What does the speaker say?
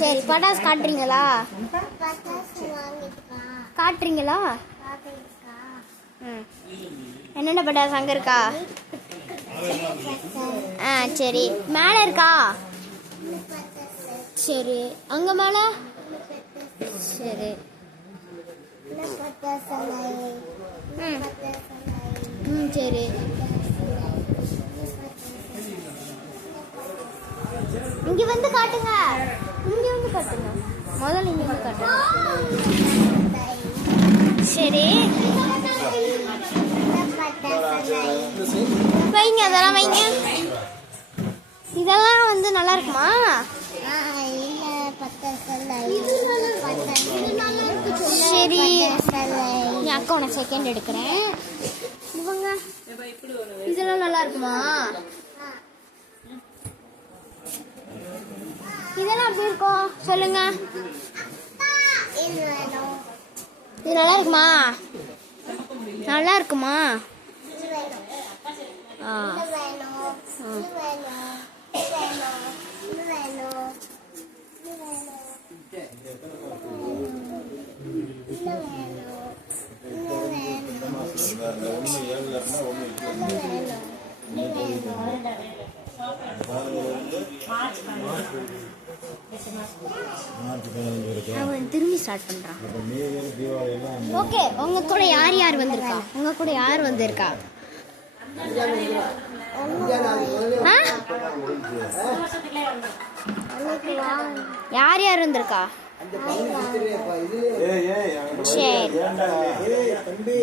சரி, பட்டாசு காட்டுறீங்களா? காட்டுறீங்களா? என்னென்ன பட்டாசு அங்கே இருக்கா? சரி, மேலே இருக்கா? சரி, அங்கே மேலே? சரி. சரி, இங்க வந்து காட்டுங்க. இங்க வந்து காட்டுங்க. முதல்ல இங்க வந்து காட்டுங்க. சரி, வைங்க, அதெல்லாம் வைங்க. இதெல்லாம் வந்து நல்லா இருக்குமா? சரி, என் அக்கா உன செகண்ட் எடுக்கிறேன். இதெல்லாம் நல்லா இருக்குமா? இதெல்லாம் எப்படி இருக்கும் சொல்லுங்க. இது நல்லா இருக்குமா? நல்லா இருக்குமா? அவன் திரும்பி ஸ்டார்ட் பண்றான். ஓகே, உங்க கூட யார் யார் வந்திருக்கா? உங்க கூட யார் வந்திருக்கா? யார் யார் வந்திருக்கா? சரி.